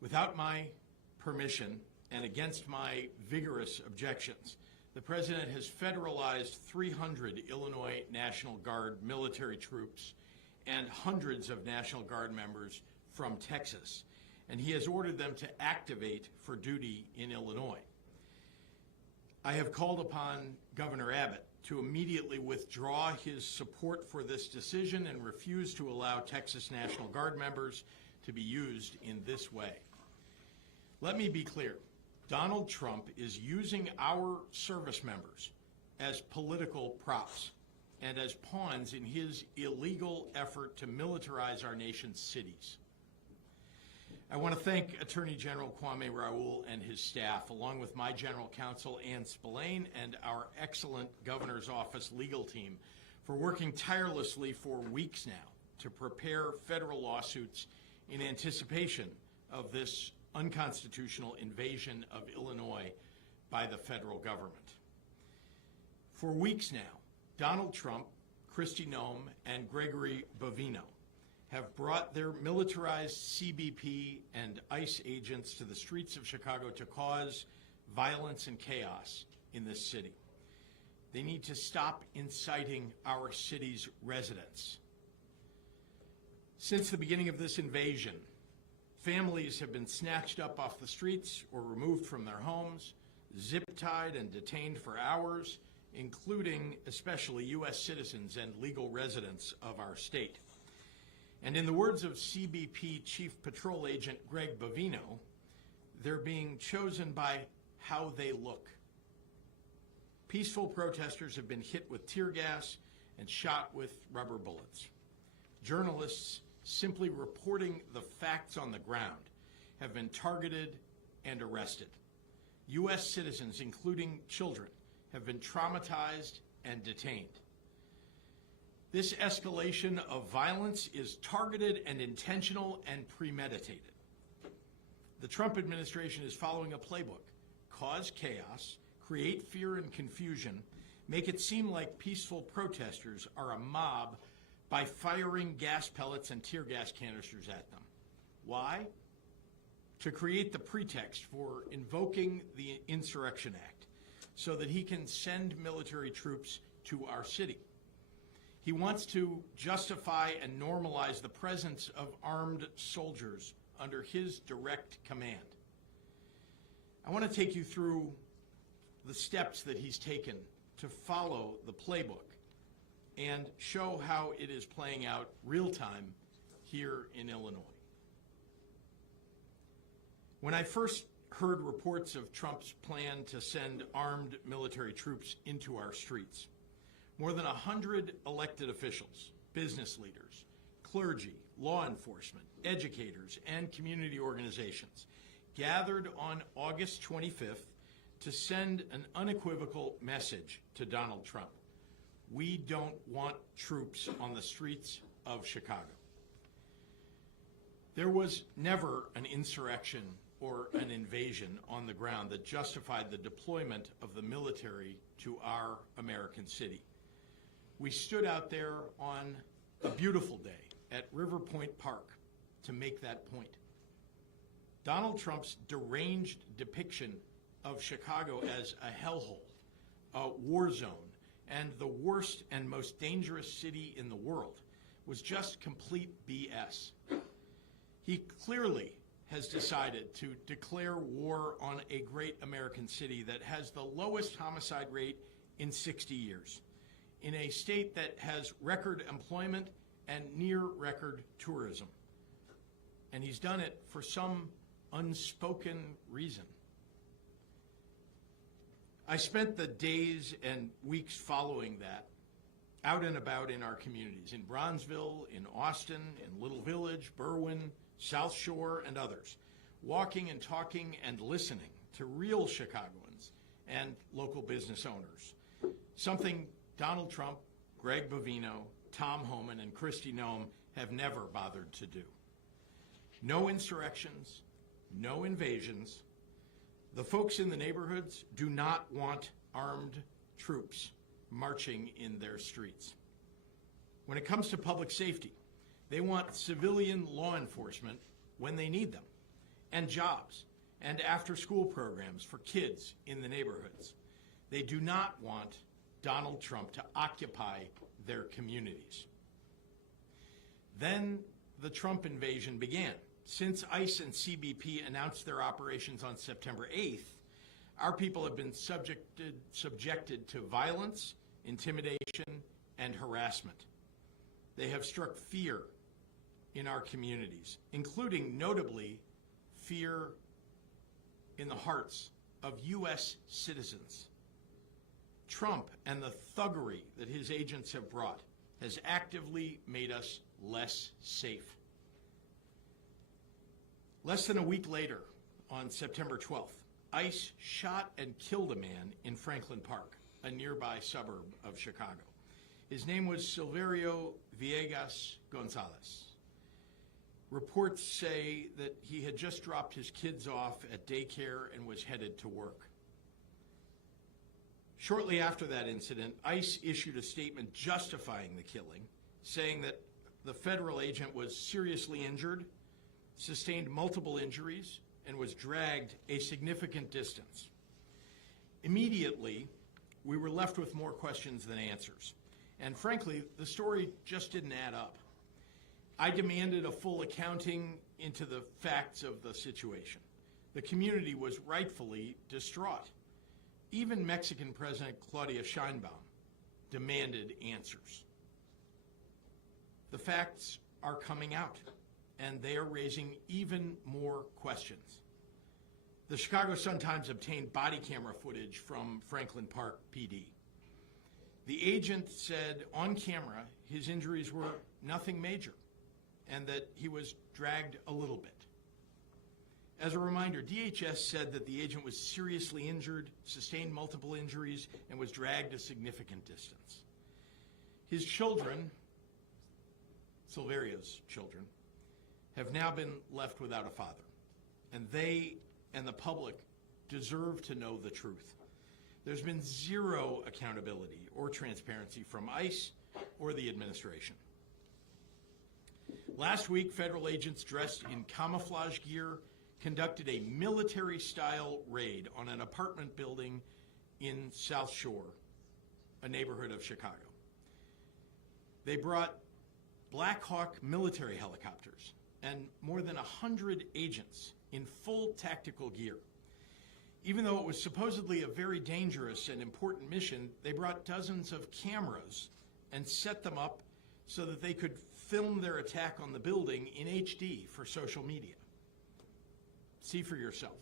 Without my permission and against my vigorous objections, the President has federalized 300 Illinois National Guard military troops and hundreds of National Guard members from Texas, and he has ordered them to activate for duty in Illinois. I have called upon Governor Abbott to immediately withdraw his support for this decision and refuse to allow Texas National Guard members to be used in this way. Let me be clear. Donald Trump is using our service members as political props and as pawns in his illegal effort to militarize our nation's cities. I want to thank Attorney General Kwame Raoul and his staff, along with my General Counsel Ann Spillane and our excellent Governor's Office legal team, for working tirelessly for weeks now to prepare federal lawsuits in anticipation of this unconstitutional invasion of Illinois by the federal government. For weeks now, Donald Trump, Kristi Noem, and Gregory Bovino have brought their militarized CBP and ICE agents to the streets of Chicago to cause violence and chaos in this city. They need to stop inciting our city's residents. Since the beginning of this invasion, families have been snatched up off the streets or removed from their homes, zip-tied and detained for hours, including especially U.S. citizens and legal residents of our state. And in the words of CBP Chief Patrol Agent Greg Bovino, they're being chosen by how they look. Peaceful protesters have been hit with tear gas and shot with rubber bullets. Journalists simply reporting the facts on the ground have been targeted and arrested. U.S. citizens, including children, have been traumatized and detained. This escalation of violence is targeted and intentional and premeditated. The Trump administration is following a playbook: cause chaos, create fear and confusion, make it seem like peaceful protesters are a mob by firing gas pellets and tear gas canisters at them. Why? To create the pretext for invoking the Insurrection Act so that he can send military troops to our city. He wants to justify and normalize the presence of armed soldiers under his direct command. I want to take you through the steps that he's taken to follow the playbook and show how it is playing out real time here in Illinois. When I first heard reports of Trump's plan to send armed military troops into our streets, more than 100 elected officials, business leaders, clergy, law enforcement, educators, and community organizations gathered on August 25th to send an unequivocal message to Donald Trump. We don't want troops on the streets of Chicago. There was never an insurrection or an invasion on the ground that justified the deployment of the military to our American city. We stood out there on a beautiful day at River Point Park to make that point. Donald Trump's deranged depiction of Chicago as a hellhole, a war zone, and the worst and most dangerous city in the world was just complete BS. He clearly has decided to declare war on a great American city that has the lowest homicide rate in 60 years, in a state that has record employment and near record tourism. And he's done it for some unspoken reason. I spent the days and weeks following that out and about in our communities, in Bronzeville, in Austin, in Little Village, Berwyn, South Shore, and others, walking and talking and listening to real Chicagoans and local business owners, something Donald Trump, Greg Bovino, Tom Homan, and Kristi Noem have never bothered to do. No insurrections, no invasions. The folks in the neighborhoods do not want armed troops marching in their streets. When it comes to public safety, they want civilian law enforcement when they need them. and jobs and after-school programs for kids in the neighborhoods. They do not want Donald Trump to occupy their communities. Then the Trump invasion began. Since ICE and CBP announced their operations on September 8th, our people have been subjected to violence, intimidation, and harassment. They have struck fear in our communities, including notably fear in the hearts of U.S. citizens. Trump and the thuggery that his agents have brought has actively made us less safe. Less than a week later, on September 12th, ICE shot and killed a man in Franklin Park, a nearby suburb of Chicago. His name was Silverio Villegas Gonzalez. Reports say that he had just dropped his kids off at daycare and was headed to work. Shortly after that incident, ICE issued a statement justifying the killing, saying that the federal agent was seriously injured, sustained multiple injuries, and was dragged a significant distance. Immediately, we were left with more questions than answers. And frankly, the story just didn't add up. I demanded a full accounting into the facts of the situation. The community was rightfully distraught. Even Mexican President Claudia Sheinbaum demanded answers. The facts are coming out, and they are raising even more questions. The Chicago Sun-Times obtained body camera footage from Franklin Park PD. The agent said on camera his injuries were nothing major and that he was dragged a little bit. As a reminder, DHS said that the agent was seriously injured, sustained multiple injuries, and was dragged a significant distance. His children, Silverio's children, have now been left without a father, and they and the public deserve to know the truth. There's been zero accountability or transparency from ICE or the administration. Last week, federal agents dressed in camouflage gear conducted a military-style raid on an apartment building in South Shore, a neighborhood of Chicago. They brought Black Hawk military helicopters and more than 100 agents in full tactical gear. Even though it was supposedly a very dangerous and important mission, they brought dozens of cameras and set them up so that they could film their attack on the building in HD for social media. See for yourself.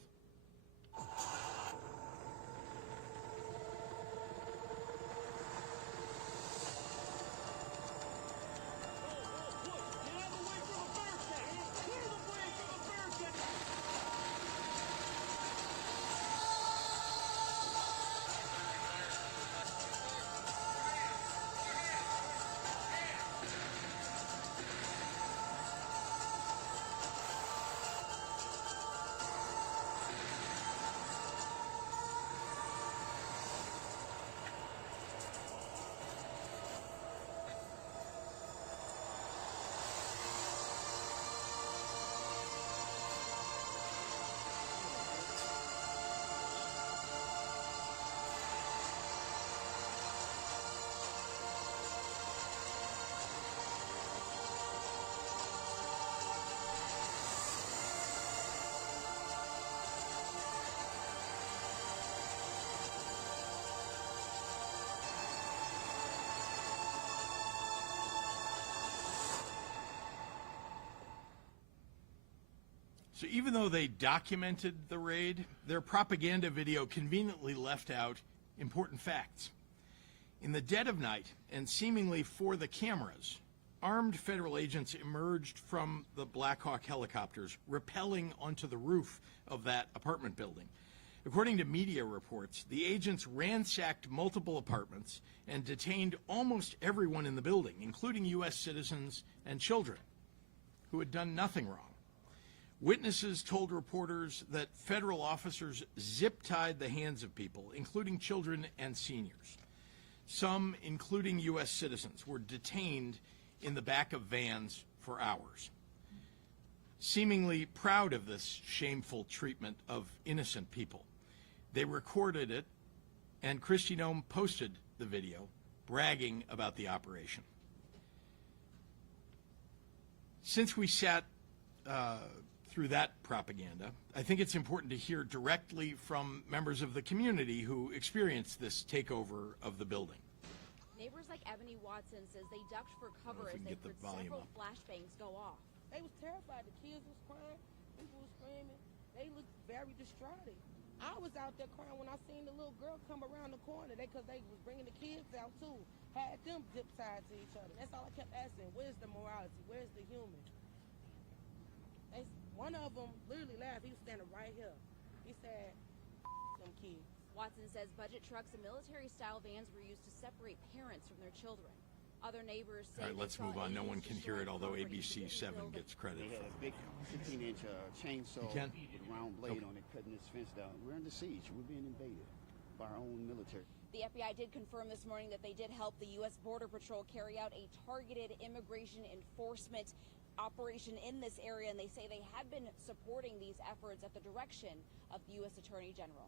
So even though they documented the raid, their propaganda video conveniently left out important facts. In the dead of night, and seemingly for the cameras, armed federal agents emerged from the Black Hawk helicopters, rappelling onto the roof of that apartment building. According to media reports, the agents ransacked multiple apartments and detained almost everyone in the building, including U.S. citizens and children who had done nothing wrong. Witnesses told reporters that federal officers zip-tied the hands of people, including children and seniors. Some, including U.S. citizens, were detained in the back of vans for hours. Seemingly proud of this shameful treatment of innocent people, they recorded it, and Kristi Noem posted the video, bragging about the operation. Since we sat through that propaganda, I think it's important to hear directly from members of the community who experienced this takeover of the building. Neighbors like Ebony Watson says they ducked for cover as they heard several flashbangs go off. They was terrified. The kids was crying. People was screaming. They looked very distraught. I was out there crying when I seen the little girl come around the corner. Because they was bringing the kids out too. Had them dip tied to each other. That's all I kept asking. Where's the morality? Where's the human? One of them literally laughed. He was standing right here. He said, them kids. Watson says budget trucks and military-style vans were used to separate parents from their children. Other neighbors say. All right, let's move on. No one can hear it, although ABC 7 gets credit. They had a big 15-inch chainsaw with a round blade on it, cutting this fence down. We're under siege. We're being invaded by our own military. The FBI did confirm this morning that they did help the U.S. Border Patrol carry out a targeted immigration enforcement operation in this area, and they say they have been supporting these efforts at the direction of the U.S. Attorney General.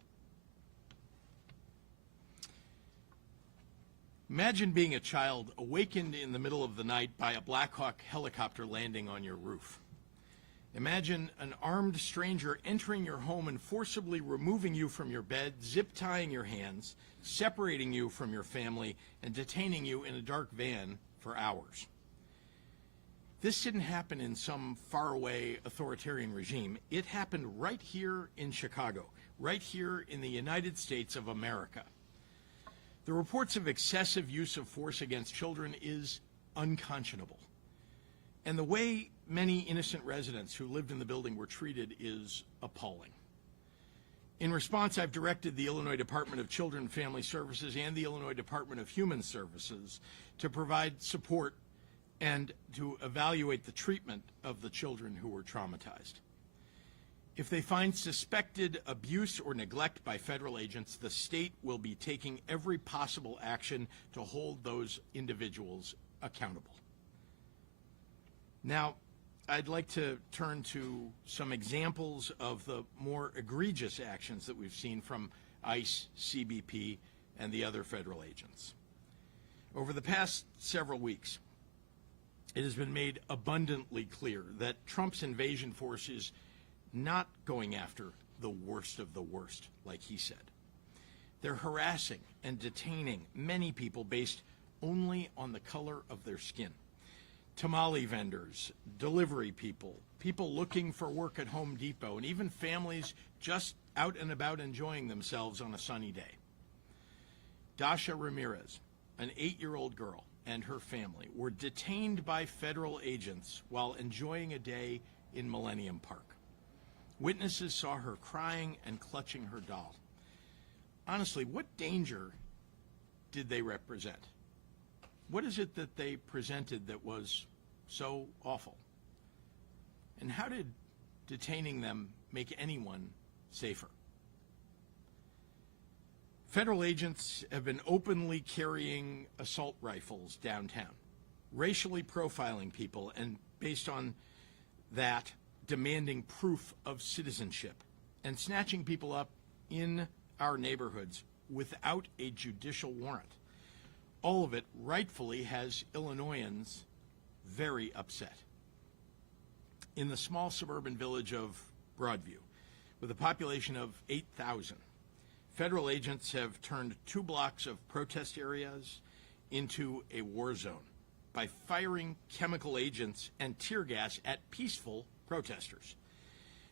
Imagine being a child awakened in the middle of the night by a Black Hawk helicopter landing on your roof. Imagine an armed stranger entering your home and forcibly removing you from your bed, zip-tying your hands, separating you from your family, and detaining you in a dark van for hours. This didn't happen in some faraway authoritarian regime. It happened right here in Chicago, right here in the United States of America. The reports of excessive use of force against children is unconscionable. And the way many innocent residents who lived in the building were treated is appalling. In response, I've directed the Illinois Department of Children and Family Services and the Illinois Department of Human Services to provide support and to evaluate the treatment of the children who were traumatized. If they find suspected abuse or neglect by federal agents, the state will be taking every possible action to hold those individuals accountable. Now, I'd like to turn to some examples of the more egregious actions that we've seen from ICE, CBP, and the other federal agents. Over the past several weeks, it has been made abundantly clear that Trump's invasion force is not going after the worst of the worst, like he said. They're harassing and detaining many people based only on the color of their skin. Tamale vendors, delivery people, people looking for work at Home Depot, and even families just out and about enjoying themselves on a sunny day. Dasha Ramirez, an 8-year-old girl, and her family were detained by federal agents while enjoying a day in Millennium Park. Witnesses saw her crying and clutching her doll. Honestly, what danger did they represent? What is it that they presented that was so awful? And how did detaining them make anyone safer? Federal agents have been openly carrying assault rifles downtown, racially profiling people, and based on that, demanding proof of citizenship, and snatching people up in our neighborhoods without a judicial warrant. All of it rightfully has Illinoisans very upset. In the small suburban village of Broadview, with a population of 8,000, federal agents have turned 2 blocks of protest areas into a war zone by firing chemical agents and tear gas at peaceful protesters.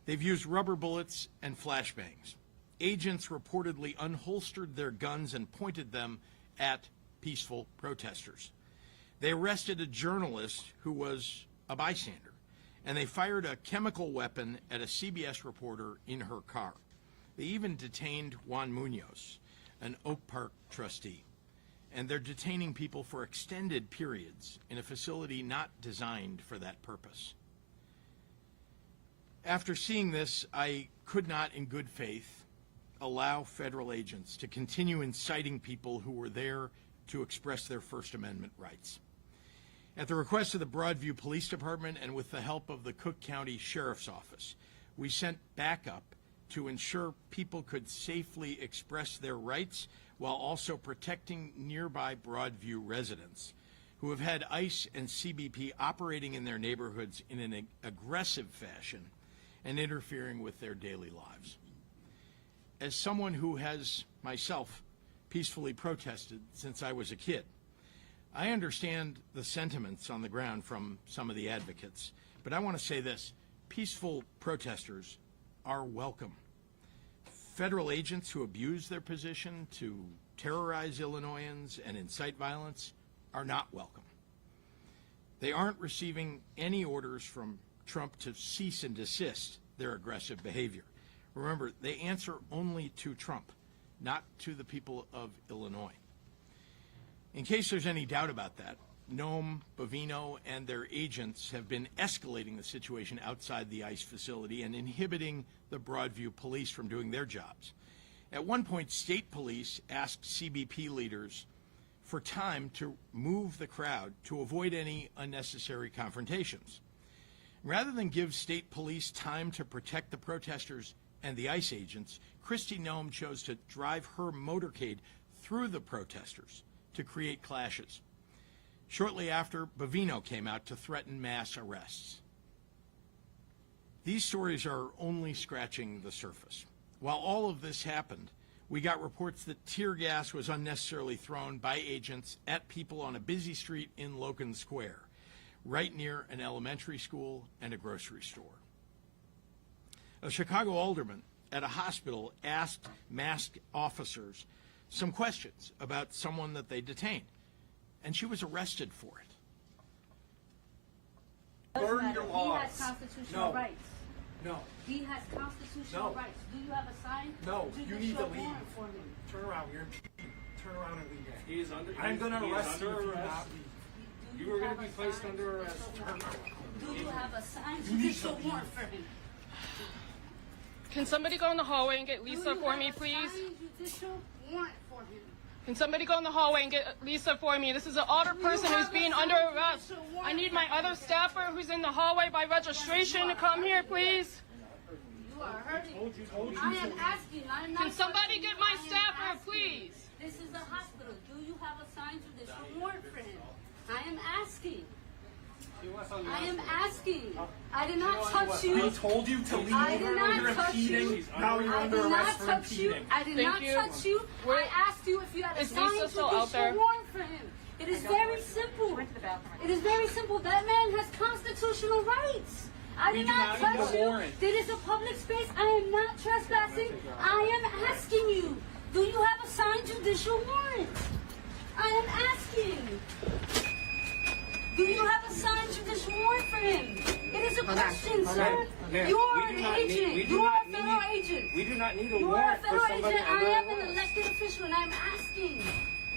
They've used rubber bullets and flashbangs. Agents reportedly unholstered their guns and pointed them at peaceful protesters. They arrested a journalist who was a bystander, and they fired a chemical weapon at a CBS reporter in her car. They even detained Juan Munoz, an Oak Park trustee, and they're detaining people for extended periods in a facility not designed for that purpose. After seeing this, I could not, in good faith, allow federal agents to continue inciting people who were there to express their First Amendment rights. At the request of the Broadview Police Department and with the help of the Cook County Sheriff's Office, we sent backup to ensure people could safely express their rights while also protecting nearby Broadview residents who have had ICE and CBP operating in their neighborhoods in an aggressive fashion and interfering with their daily lives. As someone who has, myself, peacefully protested since I was a kid, I understand the sentiments on the ground from some of the advocates, but I want to say this: peaceful protesters are welcome. Federal agents who abuse their position to terrorize Illinoisans and incite violence are not welcome. They aren't receiving any orders from Trump to cease and desist their aggressive behavior. Remember, they answer only to Trump, not to the people of Illinois. In case there's any doubt about that, Nome, Bovino, and their agents have been escalating the situation outside the ICE facility and inhibiting the Broadview police from doing their jobs. At one point, state police asked CBP leaders for time to move the crowd to avoid any unnecessary confrontations. Rather than give state police time to protect the protesters and the ICE agents, Kristi Noem chose to drive her motorcade through the protesters to create clashes. Shortly after, Bovino came out to threaten mass arrests. These stories are only scratching the surface. While all of this happened, we got reports that tear gas was unnecessarily thrown by agents at people on a busy street in Logan Square, right near an elementary school and a grocery store. A Chicago alderman at a hospital asked masked officers some questions about someone that they detained, and she was arrested for it. Burn your laws. He has constitutional rights. No. He has constitutional rights. Do you have a sign? No. You need to Judicial leave. warrant for him? Turn around. You're impeding. Turn around and leave. He is under. I'm going to he is arrest you if under you do arrest. not leave. Do You are going have to be a placed signed under arrest. judicial warrant? Do you have a signed You need to judicial leave. warrant for him? Can somebody go in the hallway and get Lisa for me, please? Do you have a signed judicial warrant for him? Can somebody go in the hallway and get Lisa for me? This is an older person who's being under arrest. I need my other staffer who's in the hallway by registration to come here, please. You are hurting. I am asking. I am not. Can somebody touching get you. my I am staffer, asking. please? This is a hospital. Do you have a signed judicial warrant for him? I am asking. I am asking. I did not touch you. We told you to leave. I did not You're touch impeding. you. Now you're I under did arrest not for touch you. impeding. I did Thank not you. touch you. Where- I asked you if you had a Is signed Lisa still out judicial there? warrant for him. It is very simple. It is very simple. That man has constitutional rights. I We did do not not need touch a you. warrant. It is a public space. I am not trespassing. I am asking you. Do you have a signed judicial warrant? I am asking. Do you have a signed judicial warrant for him? It is a question, sir. Ma'am, You are we do an not need- agent. we do You are not a federal need- agent. We do not need a You are a warrant for federal somebody agent. I under am an arrest. elected official, and I'm asking.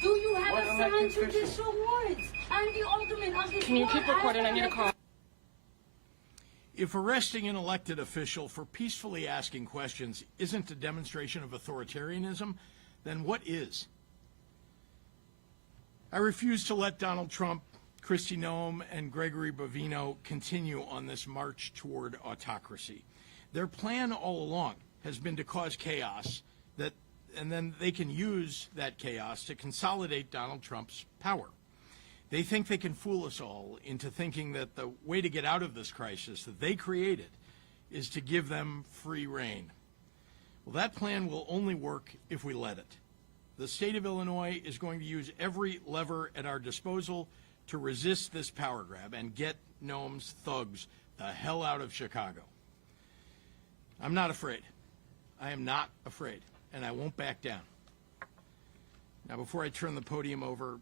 Do you have What a elected signed official? judicial warrant? I'm the alderman of this Can you ward. keep recording? I need a call. If arresting an elected official for peacefully asking questions isn't a demonstration of authoritarianism, then what is? I refuse to let Donald Trump, Kristi Noem, and Gregory Bovino continue on this march toward autocracy. Their plan all along has been to cause chaos, and then they can use that chaos to consolidate Donald Trump's power. They think they can fool us all into thinking that the way to get out of this crisis that they created is to give them free rein. Well, that plan will only work if we let it. The state of Illinois is going to use every lever at our disposal to resist this power grab and get Noem's thugs the hell out of Chicago. I'm not afraid. I am not afraid, and I won't back down. Now, before I turn the podium over,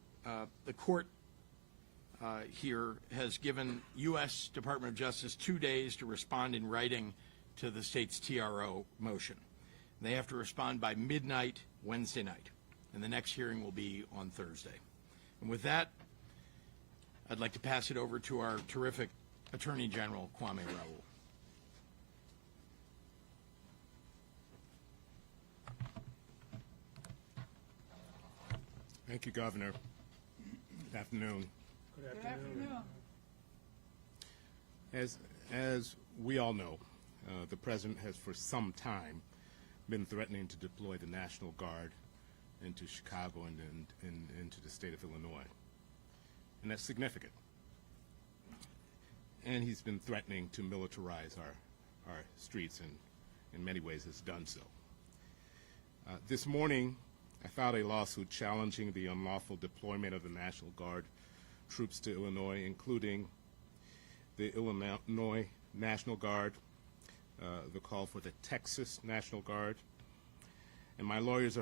the court here has given U.S. Department of Justice 2 days to respond in writing to the state's TRO motion. They have to respond by midnight Wednesday night, and the next hearing will be on Thursday. And with that, I'd like to pass it over to our terrific Attorney General, Kwame Raoul. Thank you, Governor. Good afternoon, Good afternoon. As we all know, the president has for some time been threatening to deploy the National Guard into Chicago and into the state of Illinois. And that's significant. And he's been threatening to militarize our streets, and in many ways has done so. This morning, I filed a lawsuit challenging the unlawful deployment of the National Guard troops to Illinois, including the Illinois National Guard, the call for the Texas National Guard. And my lawyers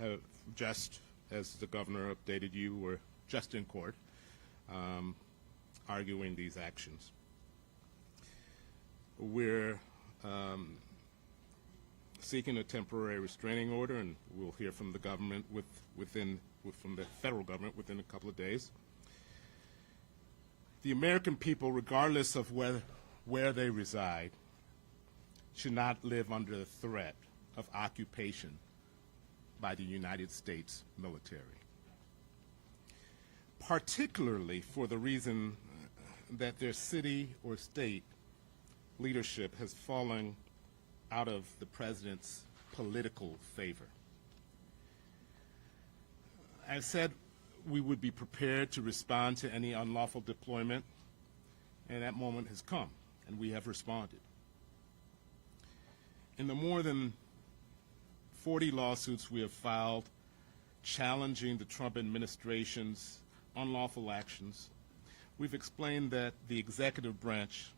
have just, as the governor updated you, were just in court arguing these actions. We're seeking a temporary restraining order, and we'll hear from the government from the federal government within a couple of days. The American people, regardless of where they reside, should not live under the threat of occupation by the United States military, particularly for the reason that their city or state leadership has fallen out of the president's political favor. I've said we would be prepared to respond to any unlawful deployment, and that moment has come, and we have responded. In the more than 40 lawsuits we have filed challenging the Trump administration's unlawful actions, we've explained that the executive branch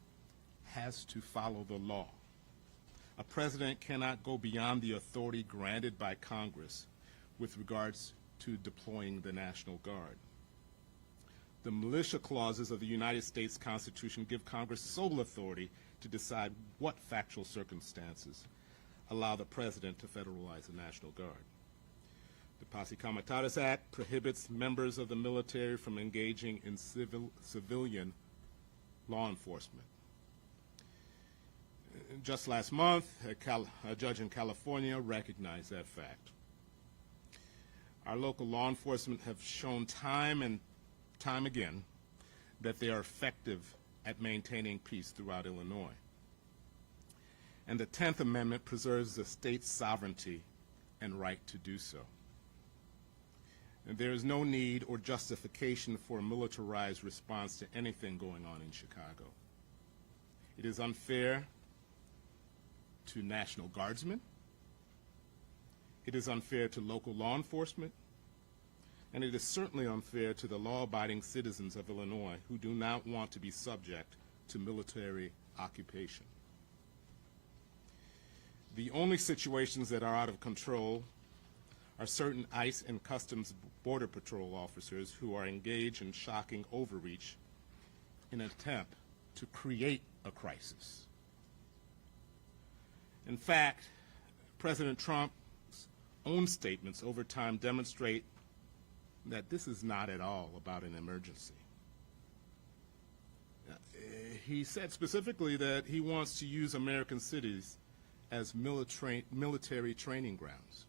has to follow the law. A president cannot go beyond the authority granted by Congress with regards to deploying the National Guard. The militia clauses of the United States Constitution give Congress sole authority to decide what factual circumstances allow the president to federalize the National Guard. The Posse Comitatus Act prohibits members of the military from engaging in civilian law enforcement. Just last month, a judge in California recognized that fact. Our local law enforcement have shown time and time again that they are effective at maintaining peace throughout Illinois. And the 10th Amendment preserves the state's sovereignty and right to do so. And there is no need or justification for a militarized response to anything going on in Chicago. It is unfair to National Guardsmen. It is unfair to local law enforcement. And it is certainly unfair to the law-abiding citizens of Illinois who do not want to be subject to military occupation. The only situations that are out of control are certain ICE and Customs Border Patrol officers who are engaged in shocking overreach in an attempt to create a crisis. In fact, President Trump's own statements over time demonstrate that this is not at all about an emergency. He said specifically that he wants to use American cities as military training grounds.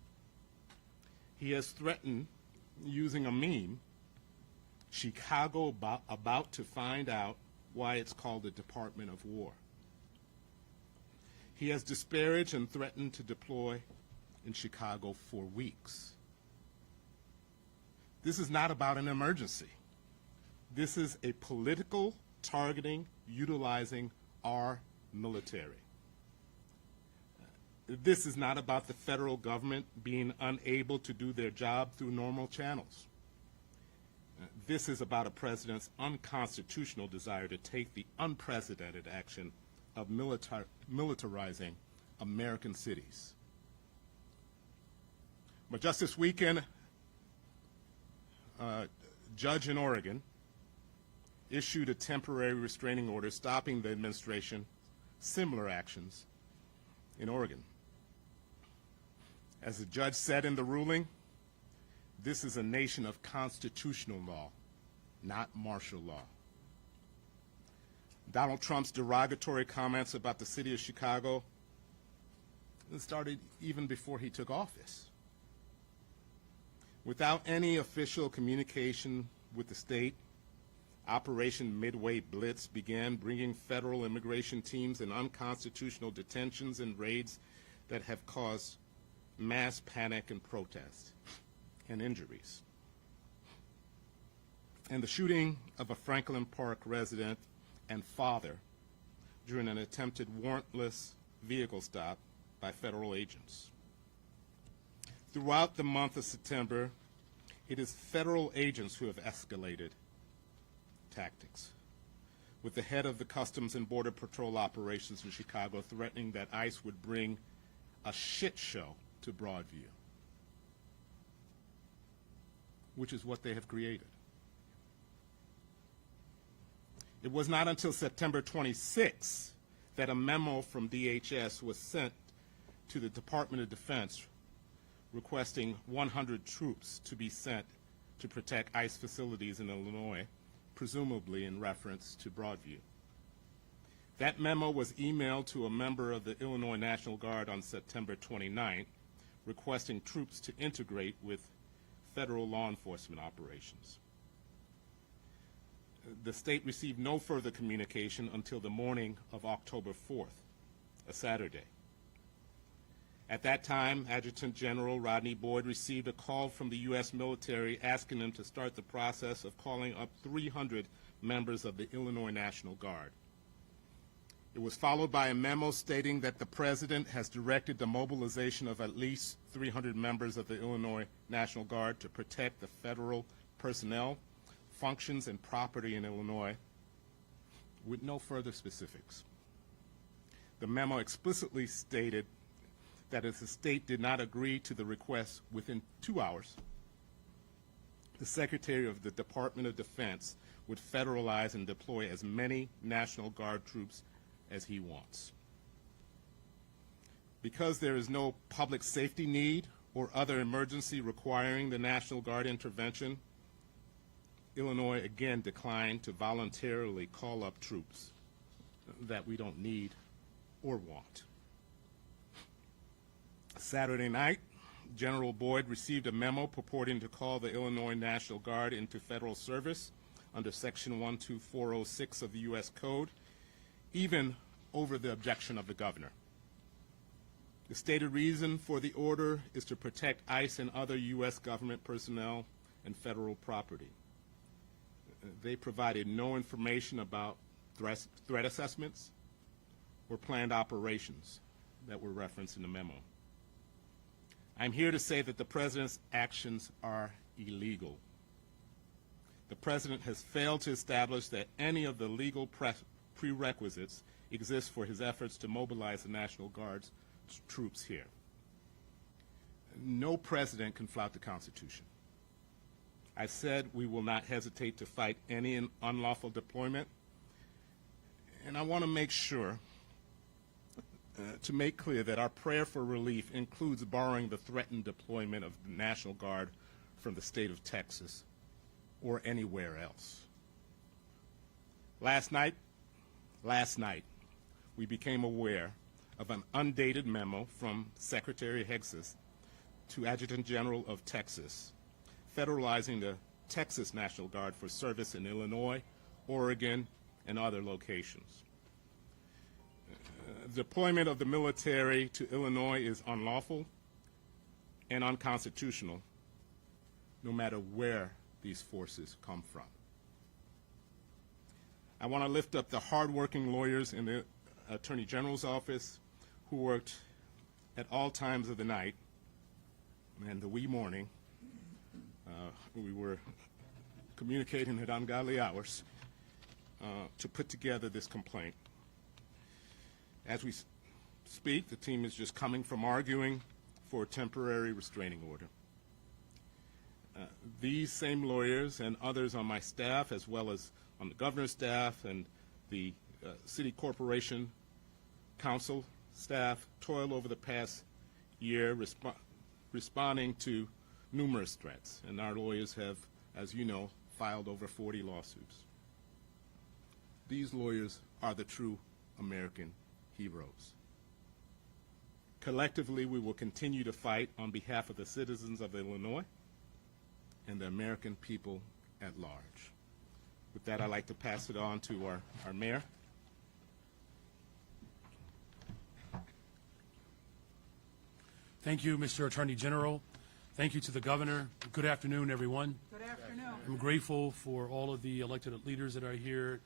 He has threatened using a meme, Chicago about to find out why it's called the Department of War. He has disparaged and threatened to deploy in Chicago for weeks. This is not about an emergency. This is a political targeting utilizing our military. This is not about the federal government being unable to do their job through normal channels. This is about a president's unconstitutional desire to take the unprecedented action of militarizing American cities. But just this weekend, a judge in Oregon issued a temporary restraining order stopping the administration similar actions in Oregon. As the judge said in the ruling, this is a nation of constitutional law, not martial law. Donald Trump's derogatory comments about the city of Chicago started even before he took office. Without any official communication with the state, Operation Midway Blitz began bringing federal immigration teams in unconstitutional detentions and raids that have caused mass panic and protest and injuries. And the shooting of a Franklin Park resident and father during an attempted warrantless vehicle stop by federal agents. Throughout the month of September, it is federal agents who have escalated tactics, with the head of the Customs and Border Patrol operations in Chicago threatening that ICE would bring a shit show to Broadview, which is what they have created. It was not until September 26 that a memo from DHS was sent to the Department of Defense requesting 100 troops to be sent to protect ICE facilities in Illinois, presumably in reference to Broadview. That memo was emailed to a member of the Illinois National Guard on September 29th, requesting troops to integrate with federal law enforcement operations. The state received no further communication until the morning of October 4th, a Saturday. At that time, Adjutant General Rodney Boyd received a call from the U.S. military asking him to start the process of calling up 300 members of the Illinois National Guard. It was followed by a memo stating that the President has directed the mobilization of at least 300 members of the Illinois National Guard to protect the federal personnel, functions, and property in Illinois, with no further specifics. The memo explicitly stated that if the state did not agree to the request within 2 hours, the Secretary of the Department of Defense would federalize and deploy as many National Guard troops as he wants. Because there is no public safety need or other emergency requiring the National Guard intervention, Illinois again declined to voluntarily call up troops that we don't need or want. Saturday night, General Boyd received a memo purporting to call the Illinois National Guard into federal service under Section 12406 of the U.S. Code, even over the objection of the governor. The stated reason for the order is to protect ICE and other U.S. government personnel and federal property. They provided no information about threat assessments or planned operations that were referenced in the memo. I'm here to say that the President's actions are illegal. The President has failed to establish that any of the legal prerequisites exist for his efforts to mobilize the National Guard's troops here. No President can flout the Constitution. I've said we will not hesitate to fight any unlawful deployment, and I want to make sure to make clear that our prayer for relief includes borrowing the threatened deployment of the National Guard from the state of Texas or anywhere else. Last night, we became aware of an undated memo from Secretary Hexas to Adjutant General of Texas, federalizing the Texas National Guard for service in Illinois, Oregon, and other locations. Deployment of the military to Illinois is unlawful and unconstitutional, no matter where these forces come from. I want to lift up the hardworking lawyers in the Attorney General's office who worked at all times of the night and the wee morning. We were communicating at ungodly hours to put together this complaint. As we speak, the team is just coming from arguing for a temporary restraining order. These same lawyers and others on my staff, as well as on the governor's staff and the city corporation council staff, toiled over the past year responding to numerous threats, and our lawyers have, as you know, filed over 40 lawsuits. These lawyers are the true American heroes. Collectively, we will continue to fight on behalf of the citizens of Illinois and the American people at large. With that, I'd like to pass it on to our mayor. Thank you, Mr. Attorney General. Thank you to the governor. Good afternoon, everyone. Good afternoon. I'm grateful for all of the elected leaders that are here,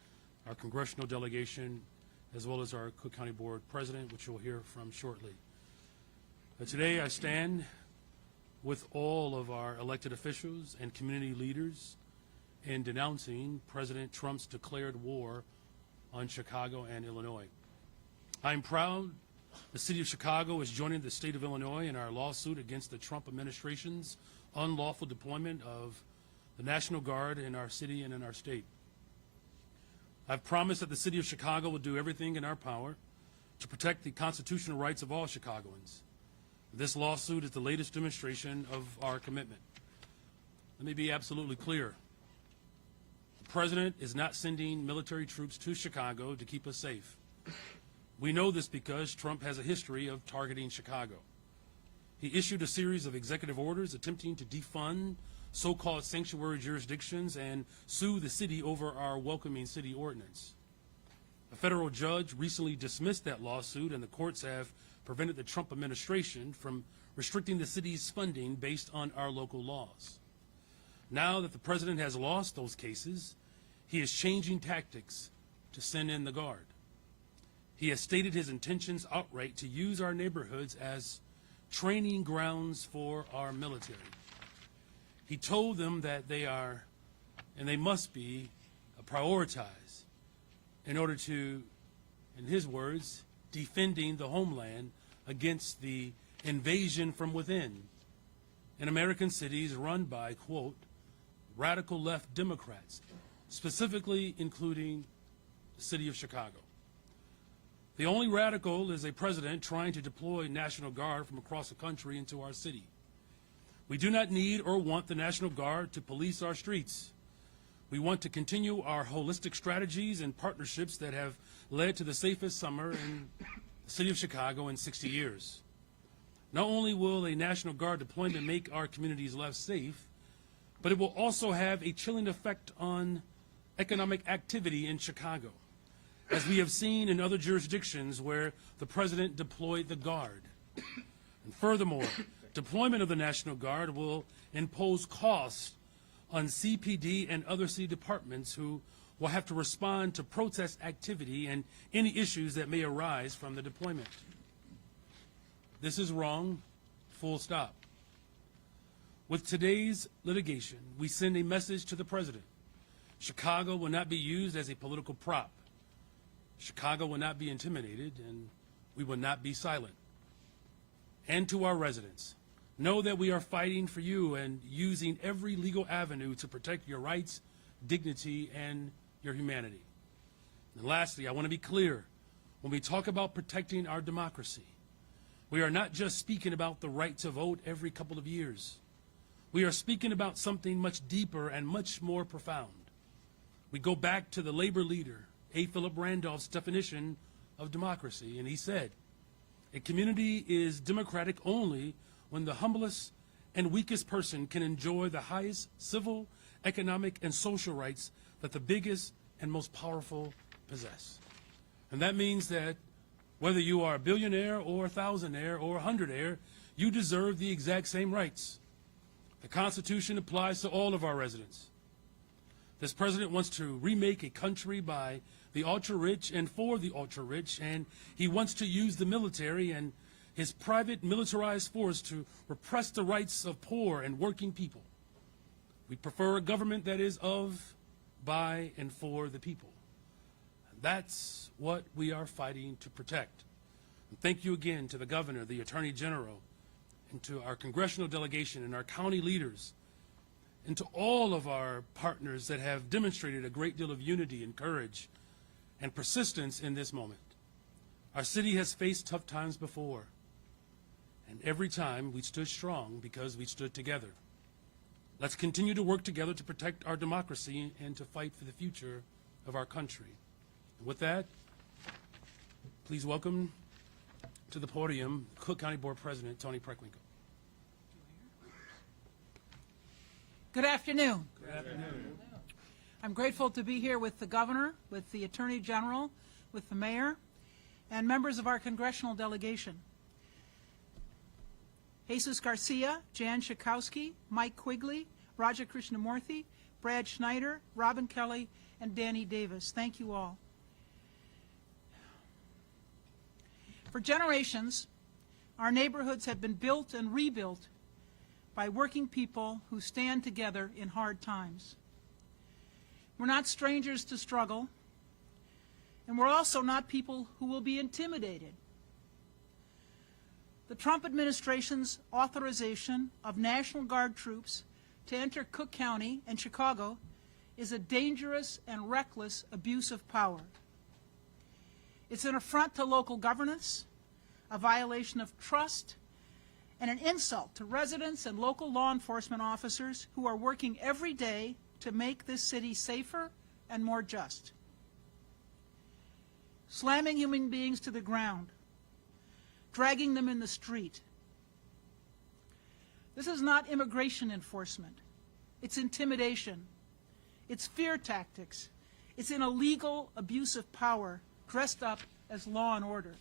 our congressional delegation, as well as our Cook County Board President, which you'll hear from shortly. Today, I stand with all of our elected officials and community leaders in denouncing President Trump's declared war on Chicago and Illinois. I'm proud the city of Chicago is joining the state of Illinois in our lawsuit against the Trump administration's unlawful deployment of the National Guard in our city and in our state. I've promised that the city of Chicago will do everything in our power to protect the constitutional rights of all Chicagoans. This lawsuit is the latest demonstration of our commitment. Let me be absolutely clear. The president is not sending military troops to Chicago to keep us safe. We know this because Trump has a history of targeting Chicago. He issued a series of executive orders attempting to defund so-called sanctuary jurisdictions and sue the city over our welcoming city ordinance. A federal judge recently dismissed that lawsuit, and the courts have prevented the Trump administration from restricting the city's funding based on our local laws. Now that the president has lost those cases, he is changing tactics to send in the Guard. He has stated his intentions outright to use our neighborhoods as training grounds for our military. He told them that they are, and they must be, prioritized in order to, in his words, defending the homeland against the invasion from within in American cities run by, quote, radical left Democrats, specifically including the city of Chicago. The only radical is a president trying to deploy National Guard from across the country into our city. We do not need or want the National Guard to police our streets. We want to continue our holistic strategies and partnerships that have led to the safest summer in the city of Chicago in 60 years. Not only will a National Guard deployment make our communities less safe, but it will also have a chilling effect on economic activity in Chicago, as we have seen in other jurisdictions where the president deployed the Guard. And furthermore, deployment of the National Guard will impose costs on CPD and other city departments who will have to respond to protest activity and any issues that may arise from the deployment. This is wrong, full stop. With today's litigation, we send a message to the president. Chicago will not be used as a political prop. Chicago will not be intimidated, and we will not be silent. And to our residents, know that we are fighting for you and using every legal avenue to protect your rights, dignity, and your humanity. And lastly, I want to be clear. When we talk about protecting our democracy, we are not just speaking about the right to vote every couple of years. We are speaking about something much deeper and much more profound. We go back to the labor leader, A. Philip Randolph's definition of democracy, and he said, a community is democratic only when the humblest and weakest person can enjoy the highest civil, economic, and social rights that the biggest and most powerful possess. And that means that whether you are a billionaire or a thousandaire or a hundredaire, you deserve the exact same rights. The Constitution applies to all of our residents. This president wants to remake a country by the ultra-rich and for the ultra-rich, and he wants to use the military and his private militarized force to repress the rights of poor and working people. We prefer a government that is of, by, and for the people. That's what we are fighting to protect. And thank you again to the governor, the attorney general, and to our congressional delegation and our county leaders, and to all of our partners that have demonstrated a great deal of unity and courage and persistence in this moment. Our city has faced tough times before, and every time we stood strong because we stood together. Let's continue to work together to protect our democracy and to fight for the future of our country. And with that, please welcome to the podium Cook County Board President Tony Preckwinkle. Good afternoon. Good afternoon. I'm grateful to be here with the governor, with the attorney general, with the mayor, and members of our congressional delegation. Jesus Garcia, Jan Schakowsky, Mike Quigley, Raja Krishnamurthy, Brad Schneider, Robin Kelly, and Danny Davis. Thank you all. For generations, our neighborhoods have been built and rebuilt by working people who stand together in hard times. We're not strangers to struggle, and we're also not people who will be intimidated. The Trump administration's authorization of National Guard troops to enter Cook County and Chicago is a dangerous and reckless abuse of power. It's an affront to local governance, a violation of trust, and an insult to residents and local law enforcement officers who are working every day to make this city safer and more just. Slamming human beings to the ground, dragging them in the street. This is not immigration enforcement. It's intimidation. It's fear tactics. It's an illegal abuse of power dressed up as law and order.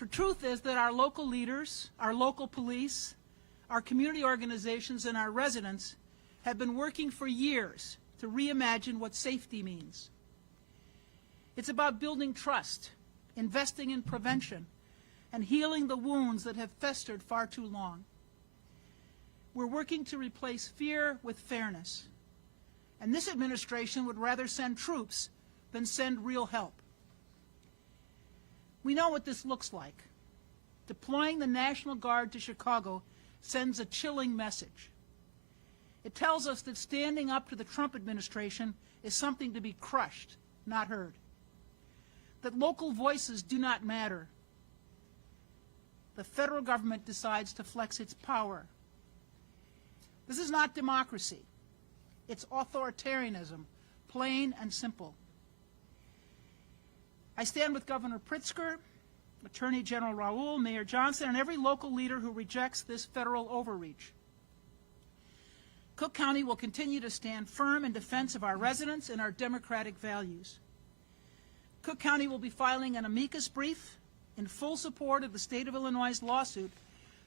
The truth is that our local leaders, our local police, our community organizations, and our residents have been working for years to reimagine what safety means. It's about building trust, investing in prevention, and healing the wounds that have festered far too long. We're working to replace fear with fairness. And this administration would rather send troops than send real help. We know what this looks like. Deploying the National Guard to Chicago sends a chilling message. It tells us that standing up to the Trump administration is something to be crushed, not heard. That local voices do not matter. The federal government decides to flex its power. This is not democracy. It's authoritarianism, plain and simple. I stand with Governor Pritzker, Attorney General Raoul, Mayor Johnson, and every local leader who rejects this federal overreach. Cook County will continue to stand firm in defense of our residents and our democratic values. Cook County will be filing an amicus brief in full support of the state of Illinois' lawsuit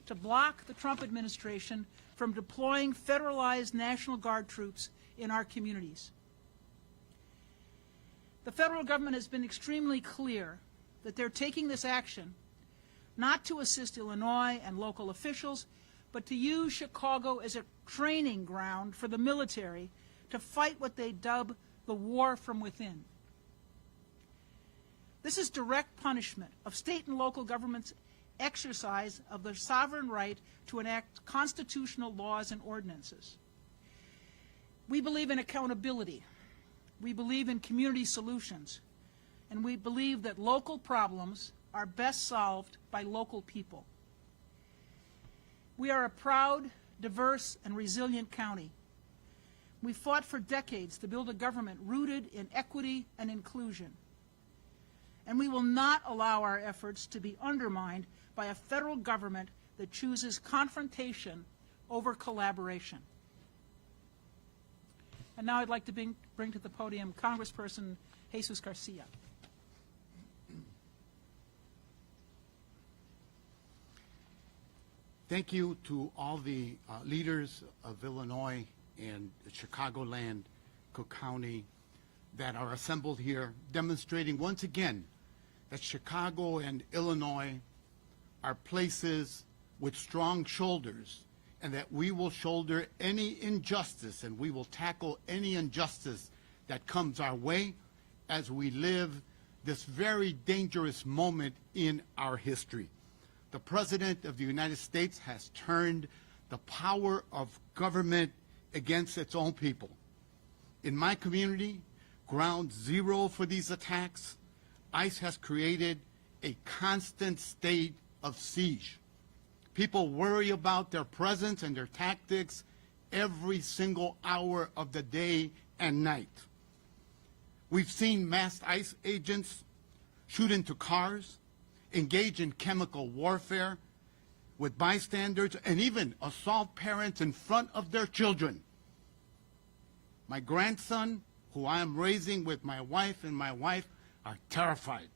to block the Trump administration from deploying federalized National Guard troops in our communities. The federal government has been extremely clear that they're taking this action not to assist Illinois and local officials, but to use Chicago as a training ground for the military to fight what they dub the war from within. This is direct punishment of state and local governments' exercise of their sovereign right to enact constitutional laws and ordinances. We believe in accountability. We believe in community solutions. And we believe that local problems are best solved by local people. We are a proud, diverse, and resilient county. We fought for decades to build a government rooted in equity and inclusion. And we will not allow our efforts to be undermined by a federal government that chooses confrontation over collaboration. And now I'd like to bring to the podium Congressperson Jesus Garcia. Thank you to all the leaders of Illinois and Chicagoland, Cook County, that are assembled here, demonstrating once again that Chicago and Illinois are places with strong shoulders, and that we will shoulder any injustice and we will tackle any injustice that comes our way as we live this very dangerous moment in our history. The President of the United States has turned the power of government against its own people. In my community, ground zero for these attacks, ICE has created a constant state of siege. People worry about their presence and their tactics every single hour of the day and night. We've seen masked ICE agents shoot into cars, engage in chemical warfare with bystanders, and even assault parents in front of their children. My grandson, who I am raising with my wife, and my wife are terrified.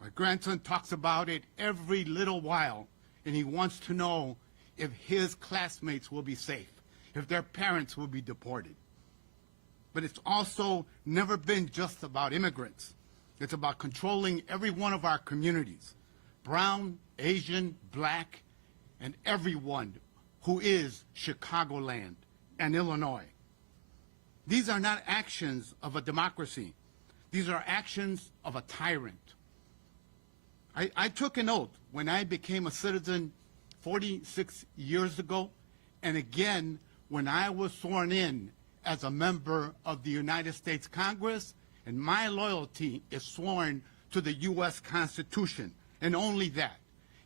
My grandson talks about it every little while, and he wants to know if his classmates will be safe, if their parents will be deported. But it's also never been just about immigrants. It's about controlling every one of our communities, brown, Asian, black, and everyone who is Chicagoland and Illinois. These are not actions of a democracy. These are actions of a tyrant. I took an oath when I became a citizen 46 years ago, and again when I was sworn in as a member of the United States Congress, and my loyalty is sworn to the U.S. Constitution, and only that.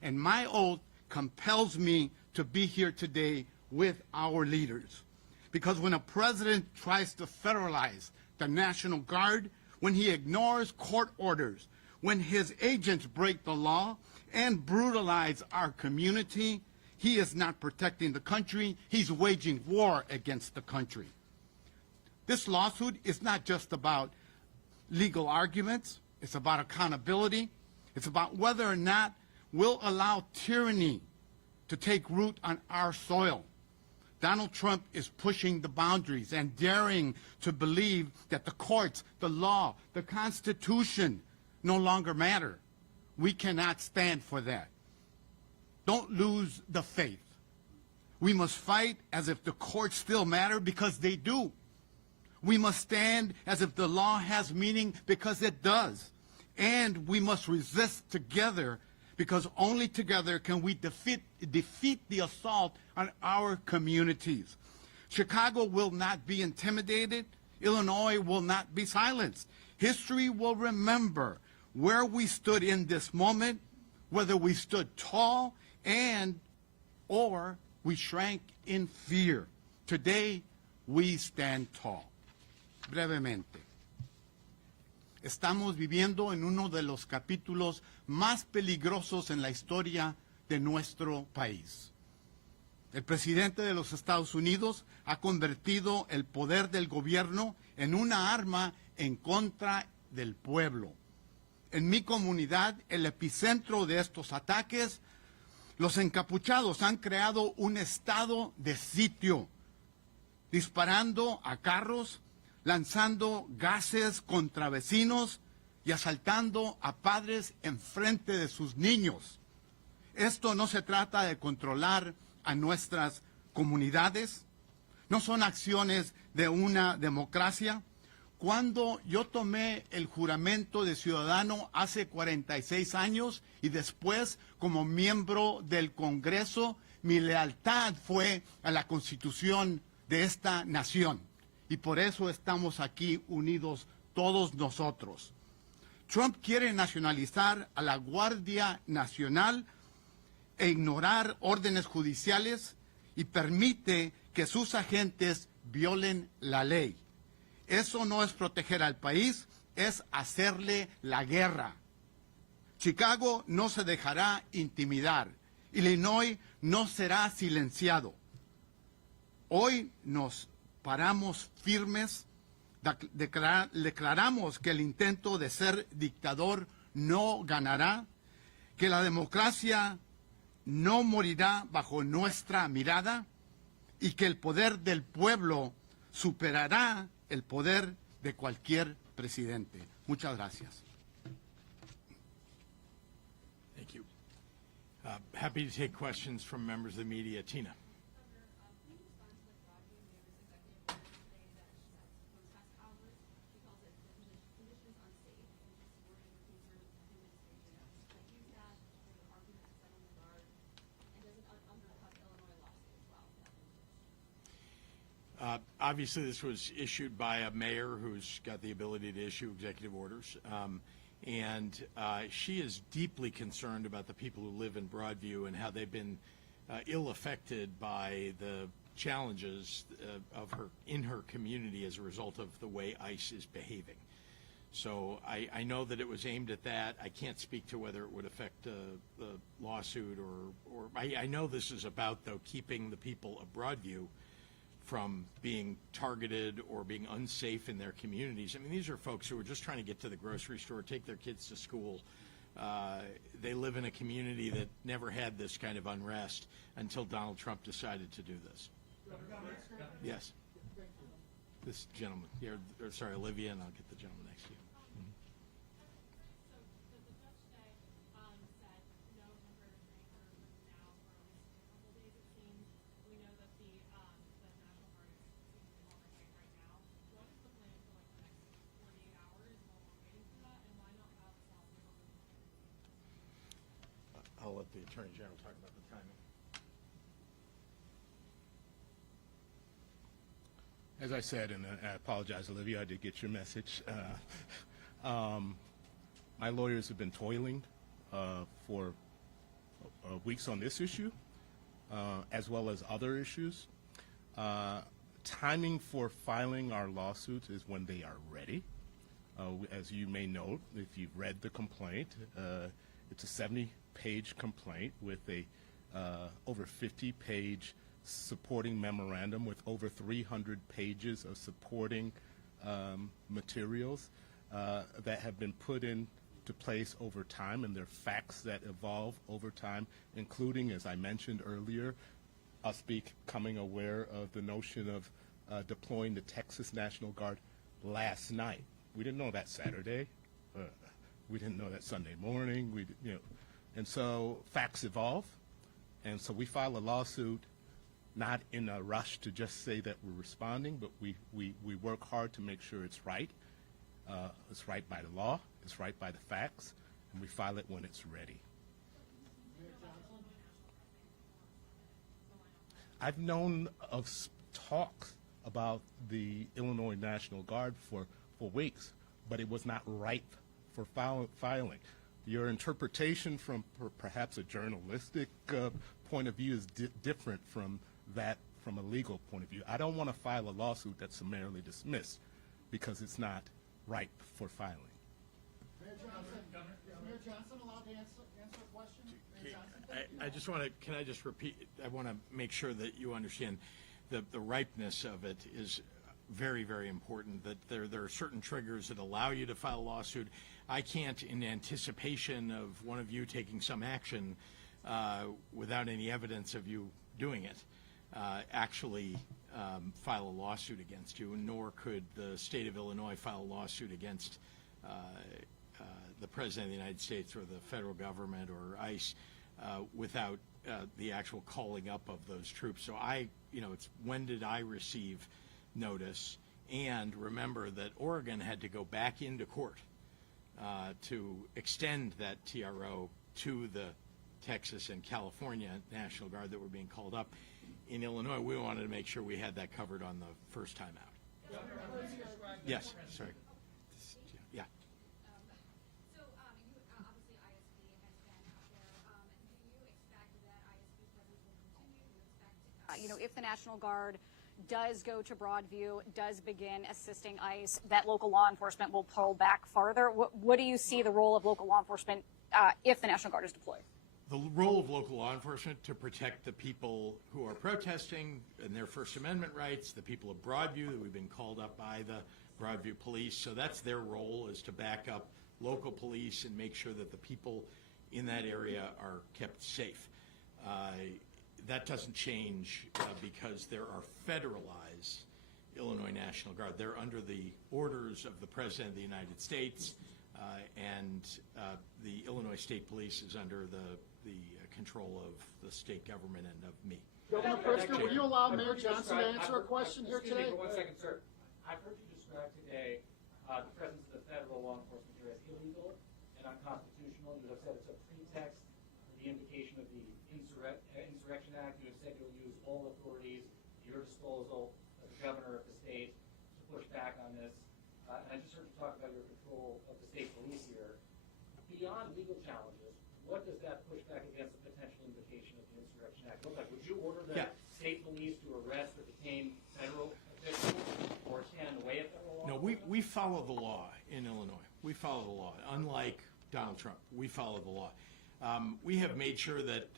And my oath compels me to be here today with our leaders. Because when a president tries to federalize the National Guard, when he ignores court orders, when his agents break the law and brutalize our community, he is not protecting the country, he's waging war against the country. This lawsuit is not just about legal arguments, it's about accountability, it's about whether or not we'll allow tyranny to take root on our soil. Donald Trump is pushing the boundaries and daring to believe that the courts, the law, the Constitution no longer matter. We cannot stand for that. Don't lose the faith. We must fight as if the courts still matter, because they do. We must stand as if the law has meaning, because it does. And we must resist together, because only together can we defeat the assault on our communities. Chicago will not be intimidated. Illinois will not be silenced. History will remember where we stood in this moment, whether we stood tall or we shrank in fear. Today, we stand tall. Brevemente. Estamos viviendo en uno de los capítulos más peligrosos en la historia de nuestro país. El presidente de los Estados Unidos ha convertido el poder del gobierno en una arma en contra del pueblo. En mi comunidad, el epicentro de estos ataques, los encapuchados han creado un estado de sitio, disparando a carros, lanzando gases contra vecinos y asaltando a padres en frente de sus niños. Esto no se trata de controlar a nuestras comunidades, no son acciones de una democracia. Cuando yo tomé el juramento de ciudadano hace 46 años y después como miembro del Congreso, mi lealtad fue a la Constitución de esta nación. Y por eso estamos aquí unidos todos nosotros. Trump quiere nacionalizar a la Guardia Nacional e ignorar órdenes judiciales y permite que sus agentes violen la ley. Eso no es proteger al país, es hacerle la guerra. Chicago no se dejará intimidar. Illinois no será silenciado. Hoy nos paramos firmes, declaramos que el intento de ser dictador no ganará, que la democracia no morirá bajo nuestra mirada y que el poder del pueblo superará el poder de cualquier presidente. Muchas gracias. Thank you. Happy to take questions from members of the media. Tina. Obviously, this was issued by a mayor who's got the ability to issue executive orders, and she is deeply concerned about the people who live in Broadview and how they've been ill-affected by the challenges in her community as a result of the way ICE is behaving. So I know that it was aimed at that. I can't speak to whether it would affect the lawsuit or I know this is about, though, keeping the people of Broadview from being targeted or being unsafe in their communities. I mean, these are folks who are just trying to get to the grocery store, take their kids to school. They live in a community that never had this kind of unrest until Donald Trump decided to do this. Yes. This gentleman here, or sorry, Olivia, and I'll get the gentleman next to you. I'll let the Attorney General talk about the timing. As I said, and I apologize, Olivia, I did get your message. My lawyers have been toiling for weeks on this issue, as well as other issues. Timing for filing our lawsuits is when they are ready. As you may note, if you've read the complaint, it's a 70-page complaint with a over 50-page supporting memorandum with over 300 pages of supporting materials that have been put into place over time, and they're facts that evolve over time, including, as I mentioned earlier, us becoming aware of the notion of deploying the Texas National Guard last night. We didn't know that Saturday. We didn't know that Sunday morning. And so facts evolve, and so we file a lawsuit not in a rush to just say that we're responding, but we work hard to make sure it's right. It's right by the law, it's right by the facts, and we file it when it's ready. I've known of talks about the Illinois National Guard for weeks, but it was not ripe for filing. Your interpretation from perhaps a journalistic point of view is different from that from a legal point of view. I don't want to file a lawsuit that's summarily dismissed because it's not ripe for filing. Mayor Johnson allowed to answer a question? Mayor Johnson? I just want to, can I just repeat, I want to make sure that you understand the ripeness of it is very, very important, that there are certain triggers that allow you to file a lawsuit. I can't, in anticipation of one of you taking some action without any evidence of you doing it, actually file a lawsuit against you, nor could the state of Illinois file a lawsuit against the President of the United States or the federal government or ICE without the actual calling up of those troops. So it's when did I receive notice? And remember that Oregon had to go back into court to extend that TRO to the Texas and California National Guard that were being called up. In Illinois, we wanted to make sure we had that covered on the first time out. Yes, sorry. Yeah. So, you, obviously ISP has been out there. Do you expect that ISP presence will continue? Do you expect, if the National Guard does go to Broadview, does begin assisting ICE, that local law enforcement will pull back farther? What do you see the role of local law enforcement if the National Guard is deployed? The role of local law enforcement to protect the people who are protesting and their First Amendment rights, the people of Broadview that we've been called up by the Broadview police. So that's their role, is to back up local police and make sure that the people in that area are kept safe. That doesn't change because there are federalized Illinois National Guard. They're under the orders of the President of the United States, and the Illinois State Police is under the control of the state government and of me. Governor Pritzker, will you allow Mayor Johnson to answer a question here today? Excuse me for 1 second, sir. I've heard you describe today the presence of the federal law enforcement here as illegal and unconstitutional. You have said it's a pretext for the invocation of the Insurrection Act. You have said you'll use all authorities at your disposal as the governor of the state to push back on this. And I just heard you talk about your control of the state police here. Beyond legal challenges, what does that push back against the potential invocation of the Insurrection Act look like? Would you order the state police to arrest or detain federal officials or stand in the way of federal law? No, we follow the law in Illinois. We follow the law. Unlike Donald Trump, we follow the law. We have made sure that,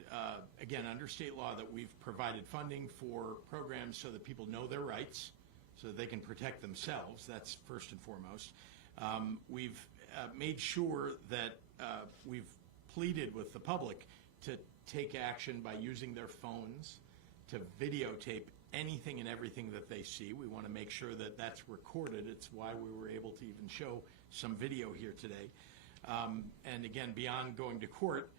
again, under state law, that we've provided funding for programs so that people know their rights, so that they can protect themselves. That's first and foremost. We've made sure that we've pleaded with the public to take action by using their phones to videotape anything and everything that they see. We want to make sure that that's recorded. It's why we were able to even show some video here today. And again, beyond going to court,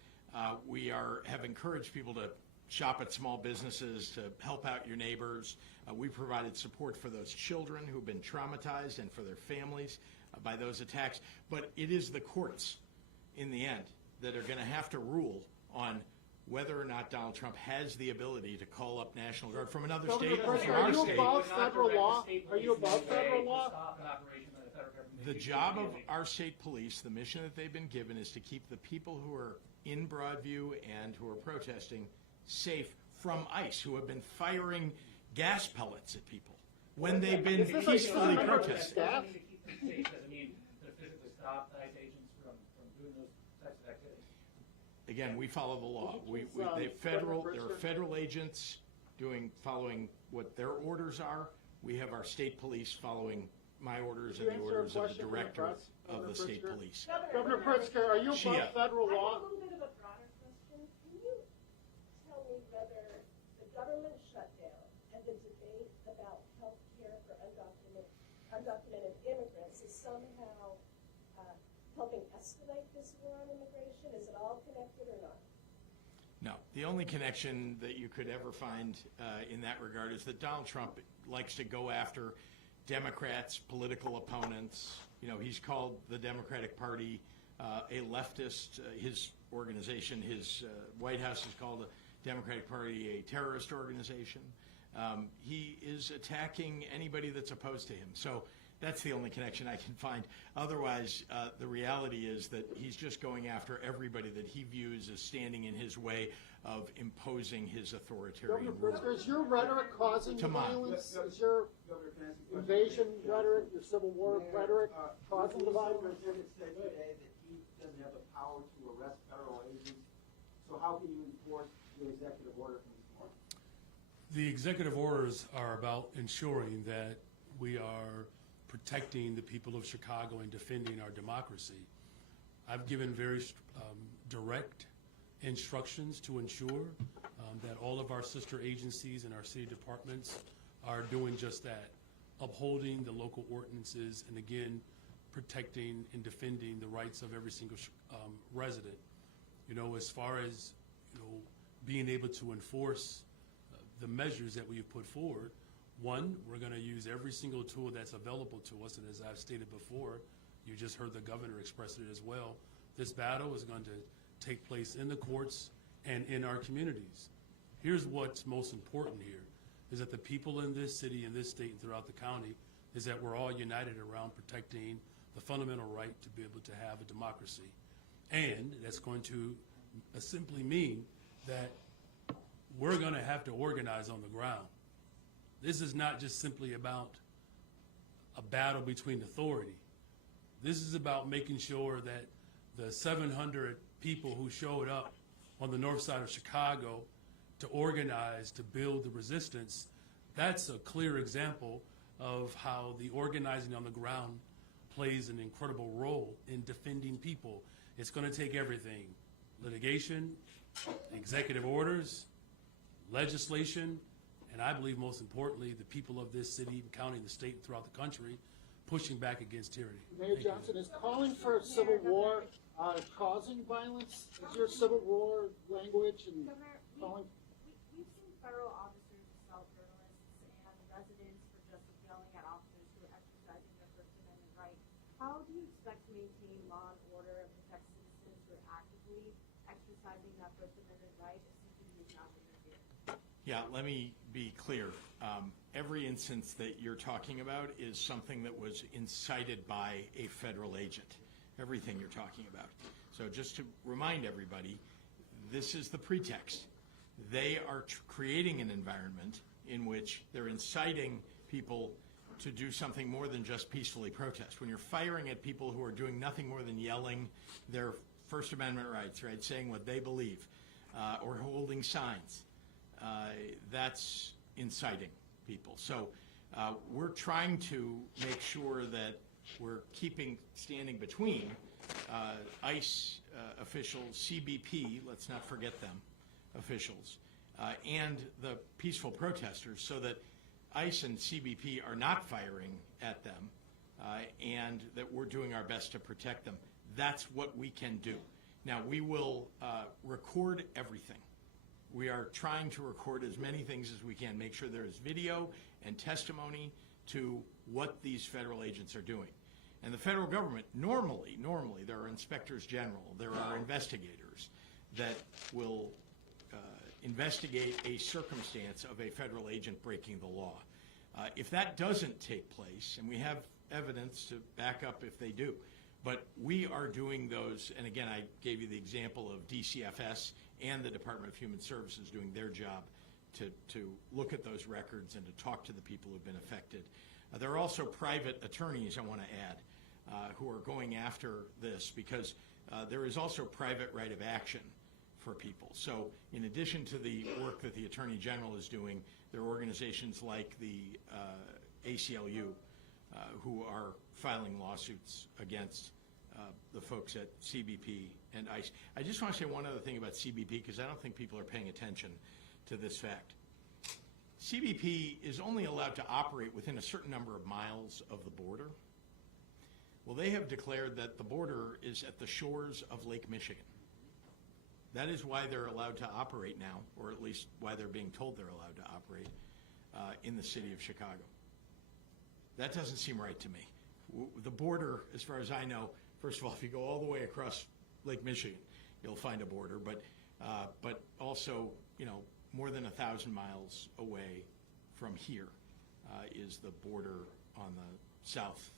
we have encouraged people to shop at small businesses, to help out your neighbors. We provided support for those children who've been traumatized and for their families by those attacks. But it is the courts, in the end, that are going to have to rule on whether or not Donald Trump has the ability to call up National Guard from another Governor state or Pritzker, from are our you state. above federal law? Are you above federal law? The job of our state police, the mission that they've been given, is to keep the people who are in Broadview and who are protesting safe from ICE, who have been firing gas pellets at people when they've been peacefully protesting. Staff? To keep them safe doesn't mean to physically stop ICE agents from doing those types of activities. Again, we follow the law. There are federal agents following what their orders are. We have our state police following my orders and the orders of the director of the state police. Governor Pritzker, are you Shia. above federal I law? have a little bit of a broader question. Can you tell me whether the government shutdown and the debate about health care for undocumented immigrants is somehow helping escalate this war on immigration? Is it all connected or not? No. The only connection that you could ever find in that regard is that Donald Trump likes to go after Democrats, political opponents. You know, he's called the Democratic Party a leftist. His organization, his White House has called the Democratic Party a terrorist organization. He is attacking anybody that's opposed to him. So that's the only connection I can find. Otherwise, the reality is that he's just going after everybody that he views as standing in his way of imposing his authoritarian Governor rule. Pritzker, is your rhetoric causing Come on. violence? Is your invasion rhetoric, your Civil War rhetoric causing the violence? said today that he doesn't have the power to arrest federal agents. So how can you enforce the executive order from this morning? The executive orders are about ensuring that we are protecting the people of Chicago and defending our democracy. I've given very direct instructions to ensure that all of our sister agencies and our city departments are doing just that, upholding the local ordinances and again protecting and defending the rights of every single resident. You know, as far as being able to enforce the measures that we have put forward, one, we're going to use every single tool that's available to us, and as I've stated before, you just heard the governor express it as well. This battle is going to take place in the courts and in our communities. Here's what's most important here, is that the people in this city, in this state, and throughout the county, is that we're all united around protecting the fundamental right to be able to have a democracy. And that's going to simply mean that we're going to have to organize on the ground. This is not just simply about a battle between authority. This is about making sure that the 700 people who showed up on the north side of Chicago to organize, to build the resistance, that's a clear example of how the organizing on the ground plays an incredible role in defending people. It's going to take everything: litigation, executive orders, legislation, and I believe most importantly, the people of this city, county, and the state, and throughout the country, pushing back against tyranny. Mayor Johnson, is calling for a civil war causing violence? Is your civil war language and calling? We've seen federal officers assault journalists and residents for just yelling at officers who are exercising their First Amendment right. How do you expect to maintain law and order and protect citizens who are actively exercising that First Amendment right if CPD is not interfered? Yeah, let me be clear. Every instance that you're talking about is something that was incited by a federal agent. Everything you're talking about. So just to remind everybody, this is the pretext. They are creating an environment in which they're inciting people to do something more than just peacefully protest. When you're firing at people who are doing nothing more than yelling their First Amendment rights, right, saying what they believe, or holding signs, that's inciting people. So we're trying to make sure that we're standing between ICE officials, CBP, let's not forget them, officials, and the peaceful protesters, so that ICE and CBP are not firing at them, and that we're doing our best to protect them. That's what we can do. Now, we will record everything. We are trying to record as many things as we can, make sure there is video and testimony to what these federal agents are doing. And the federal government, normally, there are inspectors general, there are investigators that will investigate a circumstance of a federal agent breaking the law. If that doesn't take place, and we have evidence to back up if they do, but we are doing those, and again, I gave you the example of DCFS and the Department of Human Services doing their job to look at those records and to talk to the people who have been affected. There are also private attorneys, I want to add, who are going after this, because there is also private right of action for people. So in addition to the work that the Attorney General is doing, there are organizations like the ACLU who are filing lawsuits against the folks at CBP and ICE. I just want to say one other thing about CBP, because I don't think people are paying attention to this fact. CBP is only allowed to operate within a certain number of miles of the border. Well, they have declared that the border is at the shores of Lake Michigan. That is why they're allowed to operate now, or at least why they're being told they're allowed to operate in the city of Chicago. That doesn't seem right to me. The border, as far as I know, first of all, if you go all the way across Lake Michigan, you'll find a border, but also, you know, more than 1,000 miles away from here is the border on the south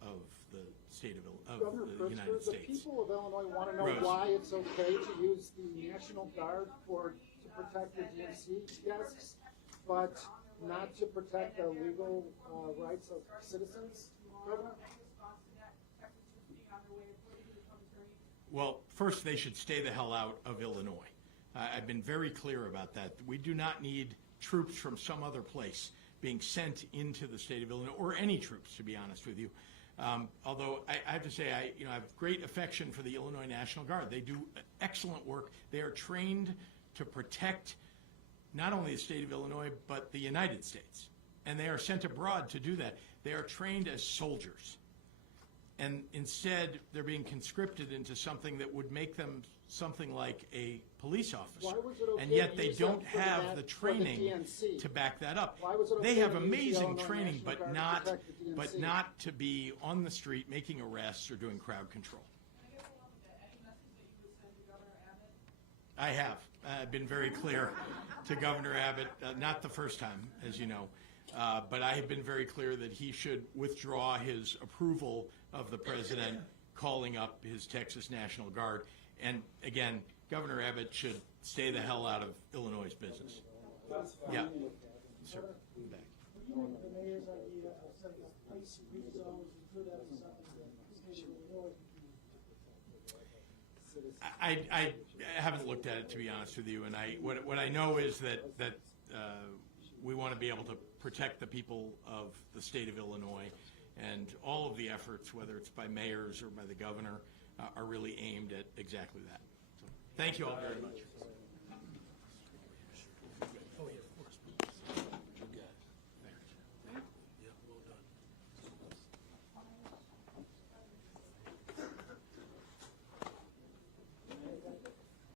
of the state of Governor the Pritzker, United the States. people of Illinois want to know Rose. why it's okay to use the National Guard to protect the DNC desks, but not to protect the legal rights of citizens, Governor? Well, first, they should stay the hell out of Illinois. I've been very clear about that. We do not need troops from some other place being sent into the state of Illinois, or any troops, to be honest with you. Although I have to say, I have great affection for the Illinois National Guard. They do excellent work. They are trained to protect not only the state of Illinois, but the United States. And they are sent abroad to do that. They are trained as soldiers. And instead, they're being conscripted into something that would make them something like a police officer. Why was it okay And yet to they use them don't for have that- the for the training DNC? to back that up. Why was it okay They have to use the amazing Illinois training, National but Guard to not, protect the DNC? but not to be on the street making arrests or doing crowd control. I have. I've been very clear to Governor Abbott, not the first time, as you know, but I have been very clear that he should withdraw his approval of the president calling up his Texas National Guard. And again, Governor Abbott should stay the hell out of Illinois' business. Yeah. Sir, in the back. What do you think of the mayor's idea of setting up ice free zones and put that as something that the state of Illinois I haven't looked at it, to be honest with you, and what I know is that we want to be able to protect the people of the state of Illinois, and all of the efforts, whether it's by mayors or by the governor, are really aimed at exactly that. So, thank you all very much.